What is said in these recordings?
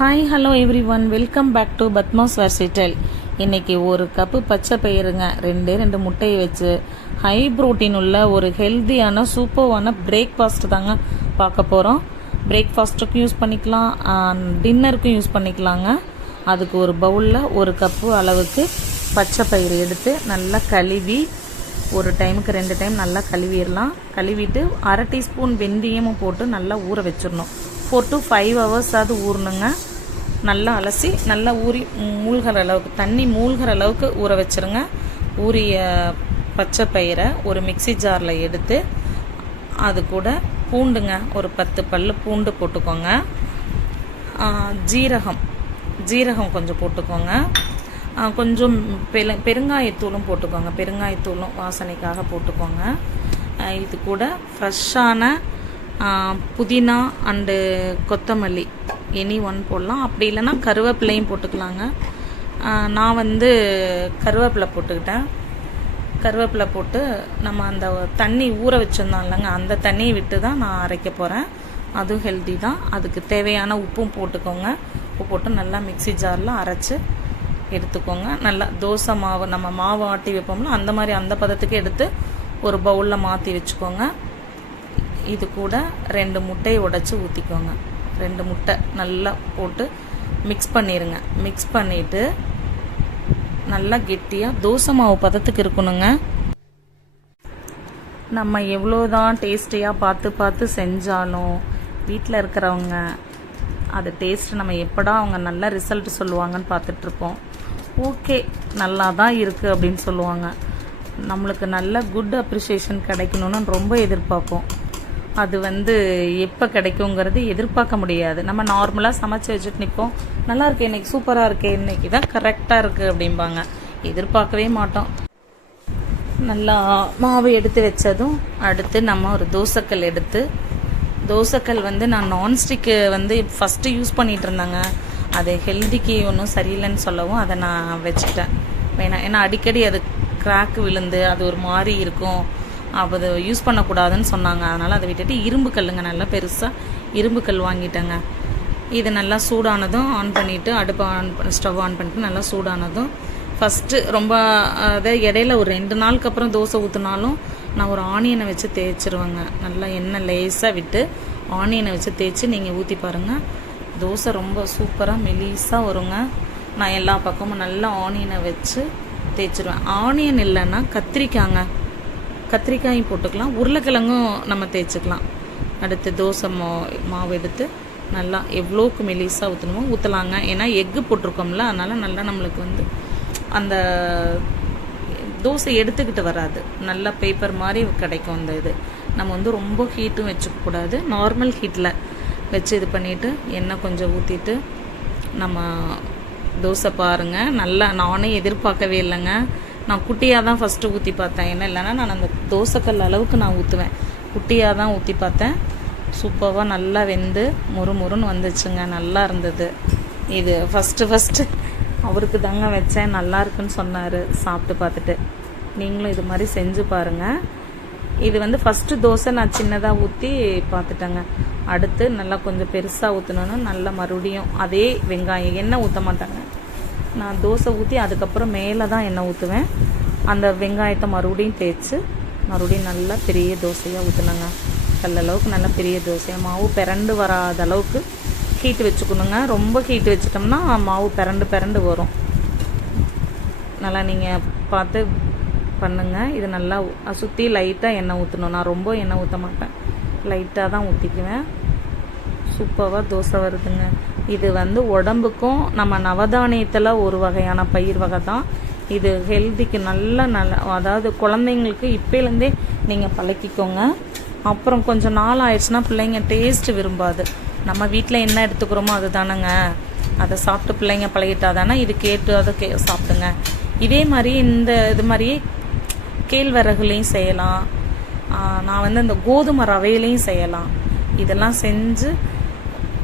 Hi hello every one, welcome back to Padma's versatile. இன்றைக்கி ஒரு cup பச்சை பயிருங்க, ரெண்டு முட்டையை வச்சு ஹை ப்ரோட்டீன் உள்ள ஒரு ஹெல்த்தியான சூப்பர்வான பிரேக்ஃபாஸ்ட் தாங்க பார்க்க போகிறோம். பிரேக்ஃபாஸ்ட்டுக்கும் யூஸ் பண்ணிக்கலாம், டின்னருக்கும் யூஸ் பண்ணிக்கலாங்க. அதுக்கு ஒரு பவுலில் ஒரு கப்பு அளவுக்கு பச்சை பயிறு எடுத்து நல்லா கழுவி, ஒரு டைமுக்கு 2 டைம் நல்லா கழுவிடலாம். கழுவிட்டு அரை டீஸ்பூன் வெந்தயமும் போட்டு நல்லா ஊற வச்சிடணும். 4 to 5 hours அது ஊறணுங்க. நல்லா அலசி நல்லா ஊறி மூழ்கிற அளவுக்கு, தண்ணி மூழ்கிற அளவுக்கு ஊற வச்சுருங்க. ஊறிய பச்சை பயிரை ஒரு மிக்சி ஜாரில் எடுத்து அது கூட பூண்டுங்க, ஒரு 10 பல்லு பூண்டு போட்டுக்கோங்க. ஜீரகம் கொஞ்சம் போட்டுக்கோங்க. கொஞ்சம் பெருங்காயத்தூளும் போட்டுக்கோங்க. பெருங்காயத்தூளும் வாசனைக்காக போட்டுக்கோங்க. இது கூட ஃப்ரெஷ்ஷான புதினா அண்டு கொத்தமல்லி எனி ஒன் போடலாம். அப்படி இல்லைன்னா கருவேப்பிலையும் போட்டுக்கலாங்க. நான் கருவேப்பிலை போட்டுக்கிட்டேன். கருவேப்பிலை போட்டு நம்ம அந்த தண்ணி ஊற வச்சுருந்தோம் இல்லைங்க, அந்த தண்ணியை விட்டு தான் நான் அரைக்க போகிறேன். அதுவும் ஹெல்தி தான். அதுக்கு தேவையான உப்பும் போட்டுக்கோங்க. உப்பு போட்டு நல்லா மிக்சி ஜாரில் அரைச்சி எடுத்துக்கோங்க. நல்லா தோசை மாவு நம்ம மாவு ஆட்டி வைப்போம்ல, அந்த மாதிரி அந்த பதத்துக்கு எடுத்து ஒரு பவுலில் மாற்றி வச்சுக்கோங்க. இது கூட 2 முட்டையை உடைச்சி ஊற்றிக்கோங்க. 2 முட்டை நல்லா போட்டு மிக்ஸ் பண்ணிடுங்க. மிக்ஸ் பண்ணிவிட்டு நல்லா கெட்டியாக தோசை மாவு பதத்துக்கு இருக்கணுங்க. நம்ம எவ்வளோதான் டேஸ்டியாக பார்த்து செஞ்சாலும் வீட்டில் இருக்கிறவங்க அது டேஸ்ட் நம்ம எப்படா அவங்க நல்ல ரிசல்ட் சொல்லுவாங்கன்னு பார்த்துட்ருப்போம். ஓகே நல்லா தான் இருக்குது அப்படின்னு சொல்லுவாங்க. நம்மளுக்கு நல்ல குட் அப்ரிஷியேஷன் கிடைக்கணும்னு ரொம்ப எதிர்பார்ப்போம். அது எப்போ கிடைக்குங்கிறது எதிர்பார்க்க முடியாது. நம்ம நார்மலாக சமைச்சு வச்சுட்டு நிற்போம், நல்லா இருக்கு, இன்னைக்கு சூப்பராக இருக்கு, இன்னைக்கு தான் கரெக்டாக இருக்குது அப்படிம்பாங்க. எதிர்பார்க்கவே மாட்டோம். நல்லா மாவு எடுத்து வச்சதும் அடுத்து நம்ம ஒரு தோசைக்கல் எடுத்து, தோசைக்கல் நான் நான்ஸ்டிக்கு ஃபஸ்ட்டு யூஸ் பண்ணிகிட்டு இருந்தேங்க. அது ஹெல்திக்கு ஒன்றும் சரியில்லைன்னு சொல்லவும் அதை நான் வச்சுட்டேன். வேணாம், ஏன்னா அடிக்கடி அது கிராக் விழுந்து அது ஒரு மாதிரி இருக்கும், அது யூஸ் பண்ணக்கூடாதுன்னு சொன்னாங்க. அதனால் அதை விட்டுட்டு இரும்பு கல்லுங்க, நல்லா பெருசாக இரும்பு கல் வாங்கிட்டேங்க. இது நல்லா சூடானதும் ஆன் பண்ணிவிட்டு ஸ்டவ் ஆன் பண்ணிட்டு நல்லா சூடானதும் ஃபஸ்ட்டு ரொம்ப இடையில ஒரு 2 நாளுக்கு அப்புறம் தோசை ஊற்றினாலும் நான் ஒரு ஆனியனை வச்சு தேய்ச்சிருவேங்க. நல்லா எண்ணெய் லேசாக விட்டு ஆனியனை வச்சு தேய்ச்சி நீங்கள் ஊற்றி பாருங்கள், தோசை ரொம்ப சூப்பராக மெலிசாக வருங்க. நான் எல்லா பக்கமும் நல்லா ஆனியனை வச்சு தேய்ச்சிருவேன். ஆனியன் இல்லைன்னா கத்திரிக்காயும் போட்டுக்கலாம், உருளைக்கிழங்கும் நம்ம தேய்ச்சிக்கலாம். அடுத்து தோசை மாவு எடுத்து நல்லா எவ்வளோக்கு மெலிசாக ஊற்றணுமோ ஊற்றலாங்க. ஏன்னா எக்கு போட்டிருக்கோம்ல, அதனால் நல்லா நம்மளுக்கு அந்த தோசை எடுத்துக்கிட்டு வராது, நல்லா பேப்பர் மாதிரி கிடைக்கும். அந்த இது நம்ம ரொம்ப ஹீட்டும் வச்சுக்கக்கூடாது, நார்மல் ஹீட்டில் வச்சு இது பண்ணிவிட்டு எண்ணெய் கொஞ்சம் ஊற்றிட்டு நம்ம தோசை பாருங்கள். நல்லா நானே எதிர்பார்க்கவே இல்லைங்க. நான் குட்டியாக தான் ஃபஸ்ட்டு ஊற்றி பார்த்தேன். என்ன இல்லைன்னா நான் அந்த தோசைக்கல் அளவுக்கு நான் ஊற்றுவேன், குட்டியாக தான் ஊற்றி பார்த்தேன். சூப்பராக நல்லா வெந்து முறுமுறுன்னு வந்துச்சுங்க, நல்லா இருந்தது. இது ஃபஸ்ட்டு அவருக்கு தாங்க வச்சேன், நல்லா இருக்குன்னு சொன்னார் சாப்பிட்டு பார்த்துட்டு. நீங்களும் இது மாதிரி செஞ்சு பாருங்கள். இது ஃபஸ்ட்டு தோசை நான் சின்னதாக ஊற்றி பார்த்துட்டேங்க. அடுத்து நல்லா கொஞ்சம் பெருசாக ஊற்றணுன்னு நல்லா மறுபடியும் அதே வெங்காயம், எண்ணெய் ஊற்ற மாட்டாங்க, நான் தோசை ஊற்றி அதுக்கப்புறம் மேலே தான் எண்ணெய் ஊற்றுவேன். அந்த வெங்காயத்தை மறுபடியும் தேய்ச்சி மறுபடியும் நல்லா பெரிய தோசையாக ஊற்றுனங்க. கல்லளவுக்கு நல்லா பெரிய தோசையாக, மாவு பிறண்டு வராத அளவுக்கு ஹீட் வச்சுக்கணுங்க. ரொம்ப ஹீட் வச்சிட்டோம்னா மாவு பிறண்டு வரும். நல்லா நீங்கள் பார்த்து பண்ணுங்கள். இது நல்லா சுற்றி லைட்டாக எண்ணெய் ஊற்றணும். நான் ரொம்ப எண்ணெய் ஊற்ற மாட்டேன், லைட்டாக தான் ஊற்றிக்குவேன். சூப்பராக தோசை வருதுங்க. இது உடம்புக்கும் நம்ம நவதானியத்தில் ஒரு வகையான பயிர் வகை தான். இது ஹெல்திக்கு நல்ல அதாவது குழந்தைங்களுக்கு இப்போலேருந்தே நீங்கள் பழக்கிக்கோங்க. அப்புறம் கொஞ்சம் நாள் ஆயிடுச்சுன்னா பிள்ளைங்க டேஸ்ட்டு விரும்பாது. நம்ம வீட்டில் என்ன எடுத்துக்கிறோமோ அது தானேங்க, அதை சாப்பிட்டு பிள்ளைங்க பழகிட்டா தானே இது கேட்டு அதை சாப்பிடுங்க. இதே மாதிரி இது மாதிரியே கேழ்வரகுலையும் செய்யலாம். நான் இந்த கோதுமை ரவையிலையும் செய்யலாம். இதெல்லாம் செஞ்சு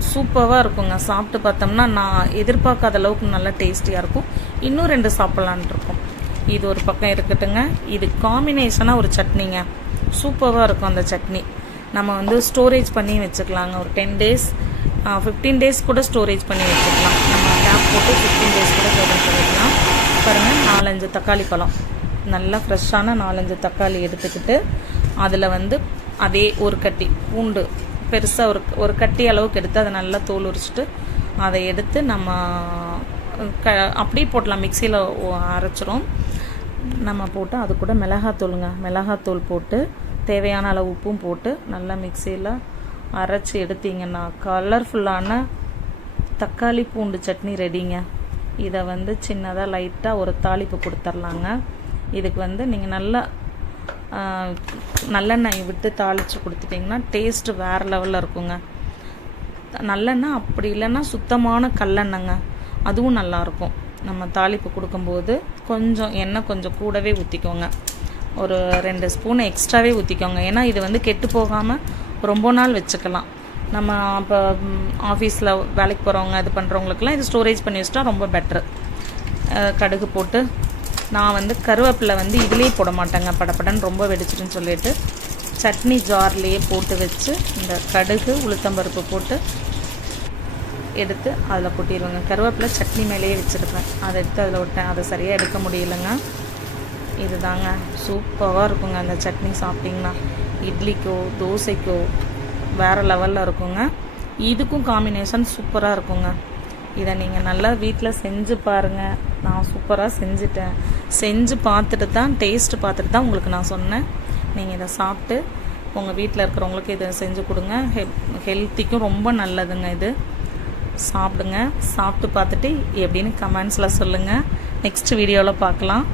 சூப்பராக இருக்குங்க. சாப்பிட்டு பார்த்தோம்னா நான் எதிர்பார்க்காத அளவுக்கு நல்லா டேஸ்டியாக இருக்கும். இன்னும் 2 சாப்பிட்லான் இருக்கும். இது ஒரு பக்கம் இருக்கட்டுங்க. இது காம்பினேஷனாக ஒரு சட்னிங்க, சூப்பராக இருக்கும். அந்த சட்னி நம்ம ஸ்டோரேஜ் பண்ணி வச்சுக்கலாங்க. ஒரு 10 days 15 டேஸ் கூட ஸ்டோரேஜ் பண்ணி வச்சுக்கலாம். நம்ம கேப் போட்டு 15 டேஸ் கூட ஸ்டோரேஜ் பண்ணிக்கலாம். பாருங்கள், 4-5 தக்காளி பழம், நல்லா ஃப்ரெஷ்ஷான 4-5 தக்காளி எடுத்துக்கிட்டு அதில் வந்து அதே ஒரு கட்டி பூண்டு பெருசாக ஒரு கட்டி அளவுக்கு எடுத்து அதை நல்லா தோல் உரிச்சிட்டு அதை எடுத்து நம்ம அப்படியே போடலாம். மிக்சியில் அரைச்சிரும். நம்ம போட்டு அது கூட மிளகாத்தூள் போட்டு தேவையான அளவு உப்பும் போட்டு நல்லா மிக்சியில் அரைச்சி எடுத்தீங்கன்னா கலர்ஃபுல்லான தக்காளி பூண்டு சட்னி ரெடிங்க. இதை வந்து சின்னதாக லைட்டாக ஒரு தாளிப்பு கொடுத்துர்லாங்க. இதுக்கு வந்து நீங்கள் நல்லா நல்லெண்ணெய் விட்டு தாளித்து கொடுத்துட்டிங்கன்னா டேஸ்ட்டு வேறு லெவலில் இருக்குங்க. நல்லெண்ணெய் அப்படி இல்லைன்னா சுத்தமான கல்லெண்ணெய்ங்க, அதுவும் நல்லாயிருக்கும். நம்ம தாளிப்பு கொடுக்கும்போது கொஞ்சம் எண்ணெய் கொஞ்சம் கூடவே ஊற்றிக்கோங்க, ஒரு 2 ஸ்பூன் எக்ஸ்ட்ராவே ஊற்றிக்கோங்க. ஏன்னா இது வந்து கெட்டு போகாமல் ரொம்ப நாள் வச்சுக்கலாம். நம்ம இப்போ ஆஃபீஸில் வேலைக்கு போகிறவங்க இது பண்ணுறவங்களுக்குலாம் இது ஸ்டோரேஜ் பண்ணி வச்சுட்டா ரொம்ப பெட்ரு. கடுகு போட்டு நான் வந்து கருவேப்பிலை வந்து இதிலே போட மாட்டேங்க, படப்படன்னு ரொம்ப வெடிச்சிட்டுன்னு சொல்லிட்டு சட்னி ஜார்லேயே போட்டு வச்சு இந்த கடுகு உளுத்தம்பருப்பு போட்டு எடுத்து அதில் கொட்டிடுவேங்க. கருவேப்பிலை சட்னி மேலேயே வச்சுருப்பேன், அதை எடுத்து அதில் விட்டேன், அதை சரியாக எடுக்க முடியலைங்க. இது தாங்க சூப்பராக இருக்குங்க. அந்த சட்னி சாப்பிட்டிங்கன்னா இட்லிக்கோ தோசைக்கோ வேறு லெவலில் இருக்குங்க. இதுக்கும் காம்பினேஷன் சூப்பராக இருக்குங்க. இதை நீங்கள் நல்லா வீட்டில் செஞ்சு பாருங்கள். நான் சூப்பராக செஞ்சுட்டேன். செஞ்சு பார்த்துட்டு தான் டேஸ்ட்டு பார்த்துட்டு தான் உங்களுக்கு நான் சொன்னேன். நீங்கள் இதை சாப்பிட்டு உங்கள் வீட்டில் இருக்கிறவங்களுக்கு இதை செஞ்சு கொடுங்க. ஹெல்த்திக்கும் ரொம்ப நல்லதுங்க. இது சாப்பிடுங்க. சாப்பிட்டு பார்த்துட்டு எப்படின்னு கமெண்ட்ஸில் சொல்லுங்கள். நெக்ஸ்ட் வீடியோவில் பார்க்கலாம்.